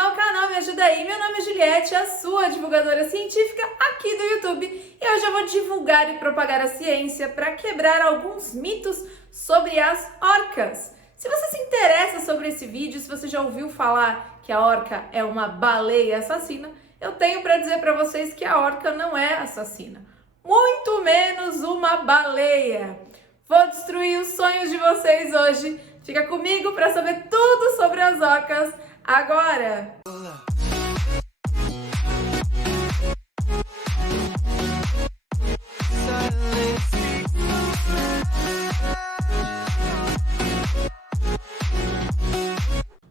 ao canal Me Ajuda Aí. Meu nome é Juliette, a sua divulgadora científica aqui do YouTube. E hoje eu vou divulgar e propagar a ciência para quebrar alguns mitos sobre as orcas. Se você se interessa sobre esse vídeo, se você já ouviu falar que a orca é uma baleia assassina, eu tenho para dizer para vocês que a orca não é assassina. Muito menos uma baleia. Vou destruir os sonhos de vocês hoje. Fica comigo para saber tudo sobre as orcas agora.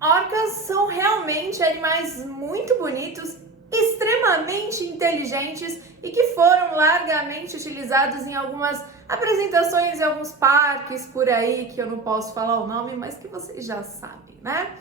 Orcas são realmente animais muito bonitos, extremamente inteligentes e que foram largamente utilizados em algumas apresentações em alguns parques por aí, que eu não posso falar o nome, mas que vocês já sabem, né?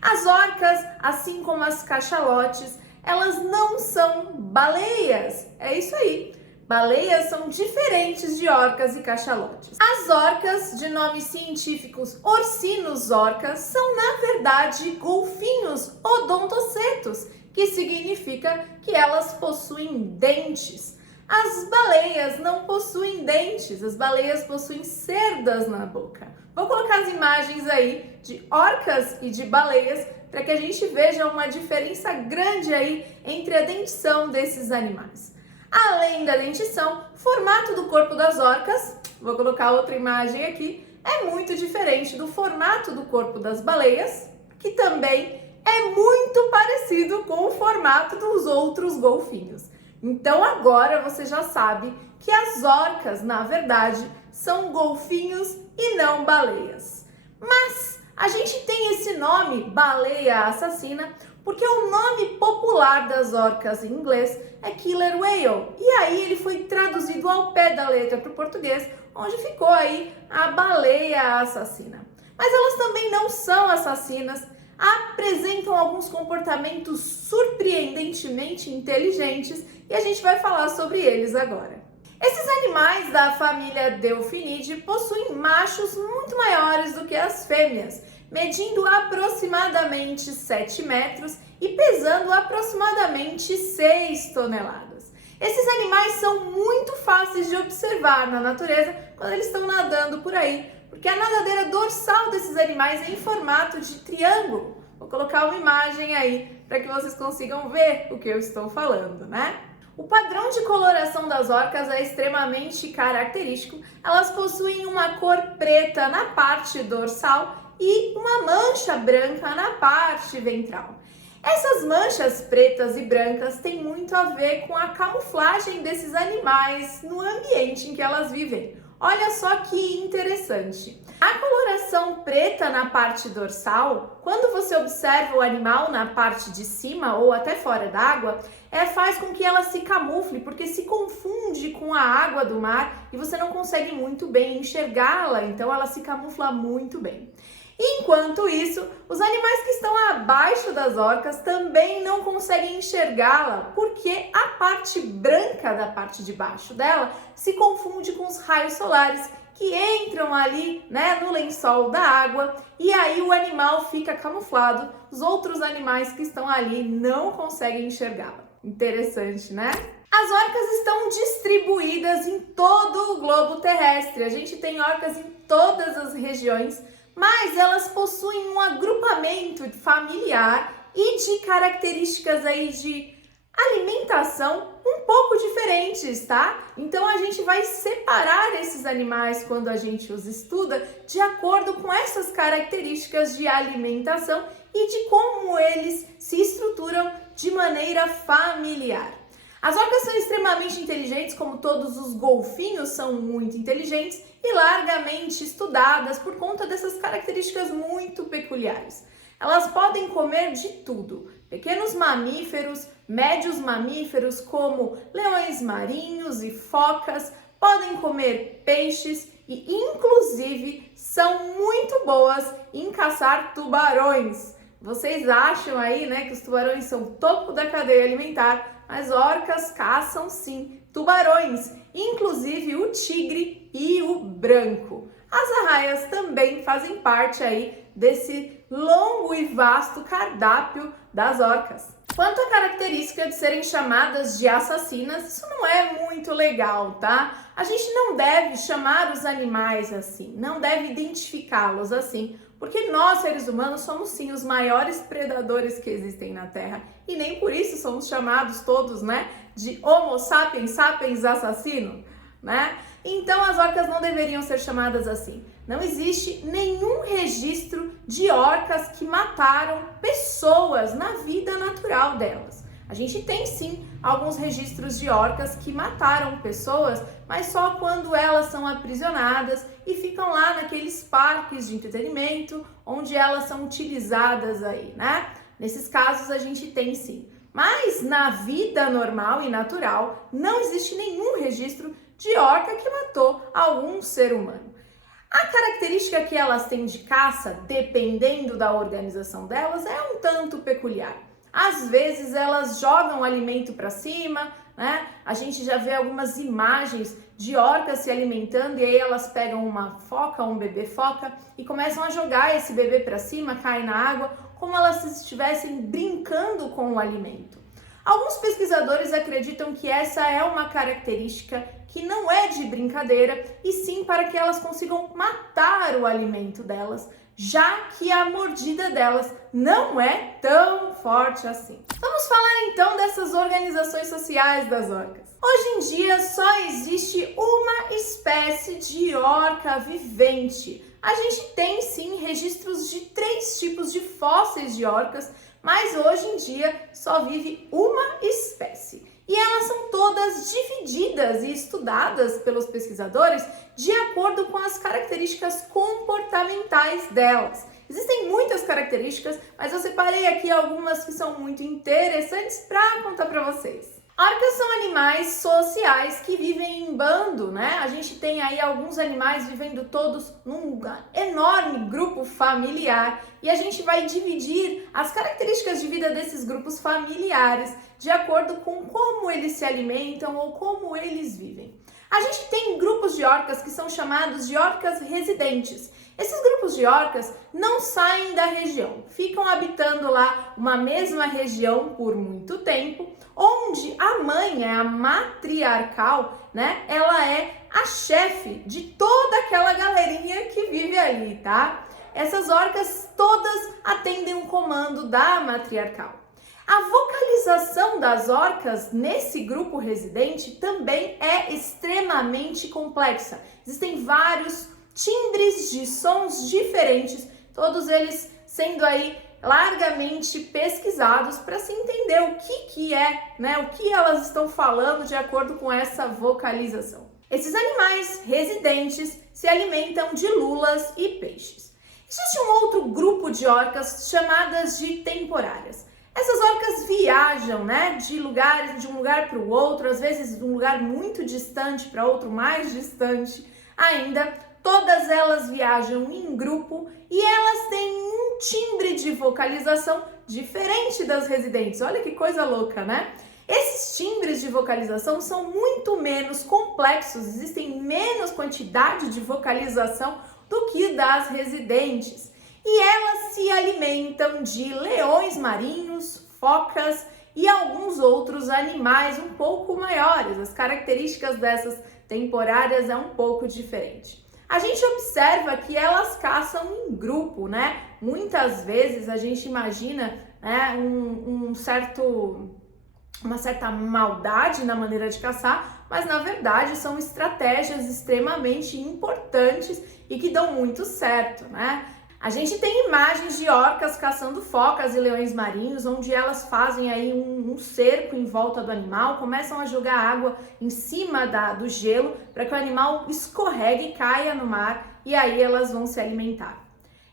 As orcas, assim como as cachalotes, elas não são baleias. É isso aí. Baleias são diferentes de orcas e cachalotes. As orcas, de nomes científicos Ursinus orcas, são na verdade golfinhos odontocetos, que significa que elas possuem dentes. As baleias não possuem dentes, as baleias possuem cerdas na boca. Vou colocar as imagens aí de orcas e de baleias para que a gente veja uma diferença grande aí entre a dentição desses animais. Além da dentição, o formato do corpo das orcas, vou colocar outra imagem aqui, é muito diferente do formato do corpo das baleias, que também é muito parecido com o formato dos outros golfinhos. Então agora você já sabe que as orcas, na verdade, são golfinhos e não baleias. Mas a gente tem esse nome, baleia assassina, porque o nome popular das orcas em inglês é Killer Whale. E aí ele foi traduzido ao pé da letra para o português, onde ficou aí a baleia assassina. Mas elas também não são assassinas, apresentam alguns comportamentos surpreendentemente inteligentes e a gente vai falar sobre eles agora. Esses animais da família Delphinidae possuem machos muito maiores do que as fêmeas, medindo aproximadamente 7 metros e pesando aproximadamente 6 toneladas. Esses animais são muito fáceis de observar na natureza quando eles estão nadando por aí, porque a nadadeira dorsal desses animais é em formato de triângulo. Vou colocar uma imagem aí para que vocês consigam ver o que eu estou falando, né? O padrão de coloração das orcas é extremamente característico. Elas possuem uma cor preta na parte dorsal e uma mancha branca na parte ventral. Essas manchas pretas e brancas têm muito a ver com a camuflagem desses animais no ambiente em que elas vivem. Olha só que interessante. A coloração preta na parte dorsal, quando você observa o animal na parte de cima ou até fora d'água, faz com que ela se camufle, porque se confunde com a água do mar e você não consegue muito bem enxergá-la, então ela se camufla muito bem. Enquanto isso, os animais que estão abaixo das orcas também não conseguem enxergá-la, porque a parte branca da parte de baixo dela se confunde com os raios solares que entram ali, né, no lençol da água, e aí o animal fica camuflado, os outros animais que estão ali não conseguem enxergá-la. Interessante, né? As orcas estão distribuídas em todo o globo terrestre. A gente tem orcas em todas as regiões, mas elas possuem um agrupamento familiar e de características aí de alimentação um pouco diferentes, tá? Então a gente vai separar esses animais quando a gente os estuda de acordo com essas características de alimentação e de como eles se estruturam de maneira familiar. As orcas são extremamente inteligentes, como todos os golfinhos são muito inteligentes e largamente estudadas por conta dessas características muito peculiares. Elas podem comer de tudo, pequenos mamíferos, médios mamíferos como leões marinhos e focas, podem comer peixes e inclusive são muito boas em caçar tubarões. Vocês acham aí, né, que os tubarões são o topo da cadeia alimentar, mas orcas caçam sim tubarões, inclusive o tigre e o branco. As arraias também fazem parte aí desse longo e vasto cardápio das orcas. Quanto à característica de serem chamadas de assassinas, isso não é muito legal, tá? A gente não deve chamar os animais assim, não deve identificá-los assim, porque nós, seres humanos, somos sim os maiores predadores que existem na Terra e nem por isso somos chamados todos, né, de Homo sapiens sapiens assassino, né? Então as orcas não deveriam ser chamadas assim. Não existe nenhum registro de orcas que mataram pessoas na vida natural delas. A gente tem sim alguns registros de orcas que mataram pessoas, mas só quando elas são aprisionadas e ficam lá naqueles parques de entretenimento onde elas são utilizadas aí, né? Nesses casos a gente tem sim. Mas na vida normal e natural não existe nenhum registro de orca que matou algum ser humano. A característica que elas têm de caça, dependendo da organização delas, é um tanto peculiar. Às vezes elas jogam alimento para cima, né? A gente já vê algumas imagens de orcas se alimentando e aí elas pegam uma foca, um bebê foca e começam a jogar esse bebê para cima, cai na água, como elas estivessem brincando com o alimento. Alguns pesquisadores acreditam que essa é uma característica que não é de brincadeira e sim para que elas consigam matar o alimento delas, já que a mordida delas não é tão forte assim. Vamos falar então dessas organizações sociais das orcas. Hoje em dia só existe uma espécie de orca vivente. A gente tem sim registros de 3 tipos de fósseis de orcas, mas hoje em dia só vive uma espécie. E elas são todas divididas e estudadas pelos pesquisadores de acordo com as características comportamentais delas. Existem muitas características, mas eu separei aqui algumas que são muito interessantes para contar para vocês. Orcas são animais sociais que vivem em bando, né? A gente tem aí alguns animais vivendo todos num enorme grupo familiar e a gente vai dividir as características de vida desses grupos familiares de acordo com como eles se alimentam ou como eles vivem. A gente tem grupos de orcas que são chamados de orcas residentes. Esses grupos de orcas não saem da região, ficam habitando lá uma mesma região por muito tempo, onde a mãe é a matriarcal, né? Ela é a chefe de toda aquela galerinha que vive ali, tá? Essas orcas todas atendem o comando da matriarcal. A vocalização das orcas nesse grupo residente também é extremamente complexa. Existem vários timbres de sons diferentes, todos eles sendo aí largamente pesquisados para se entender o que é, né, o que elas estão falando de acordo com essa vocalização. Esses animais residentes se alimentam de lulas e peixes. Existe um outro grupo de orcas chamadas de temporárias. Essas orcas viajam, né, de um lugar para o outro, às vezes de um lugar muito distante para outro mais distante ainda. Todas elas viajam em grupo e elas têm um timbre de vocalização diferente das residentes. Olha que coisa louca, né? Esses timbres de vocalização são muito menos complexos, existem menos quantidade de vocalização do que das residentes. E elas se alimentam de leões marinhos, focas e alguns outros animais um pouco maiores. As características dessas temporárias é um pouco diferente. A gente observa que elas caçam em grupo, né? Muitas vezes a gente imagina, né, uma certa maldade na maneira de caçar, mas na verdade são estratégias extremamente importantes e que dão muito certo, né? A gente tem imagens de orcas caçando focas e leões marinhos, onde elas fazem aí um cerco em volta do animal, começam a jogar água em cima do gelo para que o animal escorregue e caia no mar e aí elas vão se alimentar.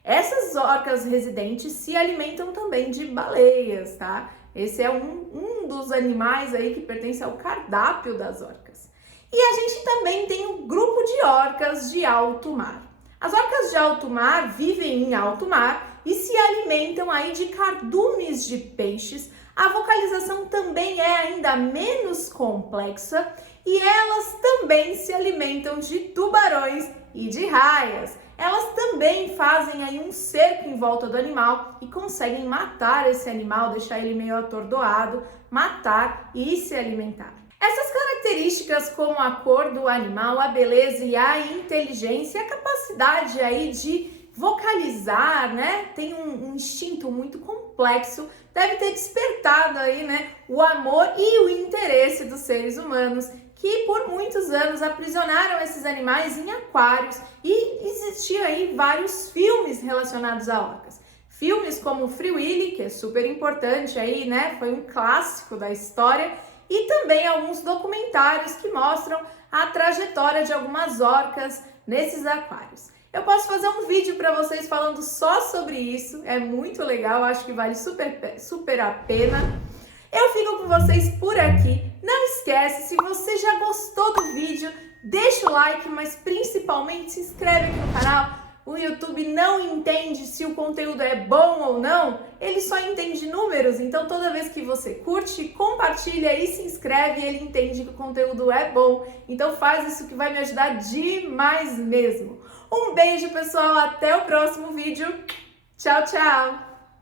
Essas orcas residentes se alimentam também de baleias, tá? Esse é um dos animais aí que pertence ao cardápio das orcas. E a gente também tem um grupo de orcas de alto mar. As orcas de alto mar vivem em alto mar e se alimentam aí de cardumes de peixes, A vocalização também é ainda menos complexa e elas também se alimentam de tubarões e de raias. Elas também fazem aí um cerco em volta do animal e conseguem matar esse animal, deixar ele meio atordoado, matar e se alimentar. Essas características, como a cor do animal, a beleza e a inteligência, a capacidade aí de vocalizar, né? Tem um instinto muito complexo, deve ter despertado aí, né, o amor e o interesse dos seres humanos, que por muitos anos aprisionaram esses animais em aquários e existiam aí vários filmes relacionados a orcas. Filmes como Free Willy, que é super importante aí, né? Foi um clássico da história, e também alguns documentários que mostram a trajetória de algumas orcas nesses aquários. Eu posso fazer um vídeo para vocês falando só sobre isso, é muito legal, acho que vale super a pena. Eu fico com vocês por aqui. Não esquece, se você já gostou do vídeo, deixa o like, mas principalmente se inscreve aqui no canal. O YouTube não entende se o conteúdo é bom ou não, ele só entende números, então toda vez que você curte, compartilha e se inscreve, ele entende que o conteúdo é bom. Então faz isso que vai me ajudar demais mesmo. Um beijo, pessoal, até o próximo vídeo. Tchau, tchau!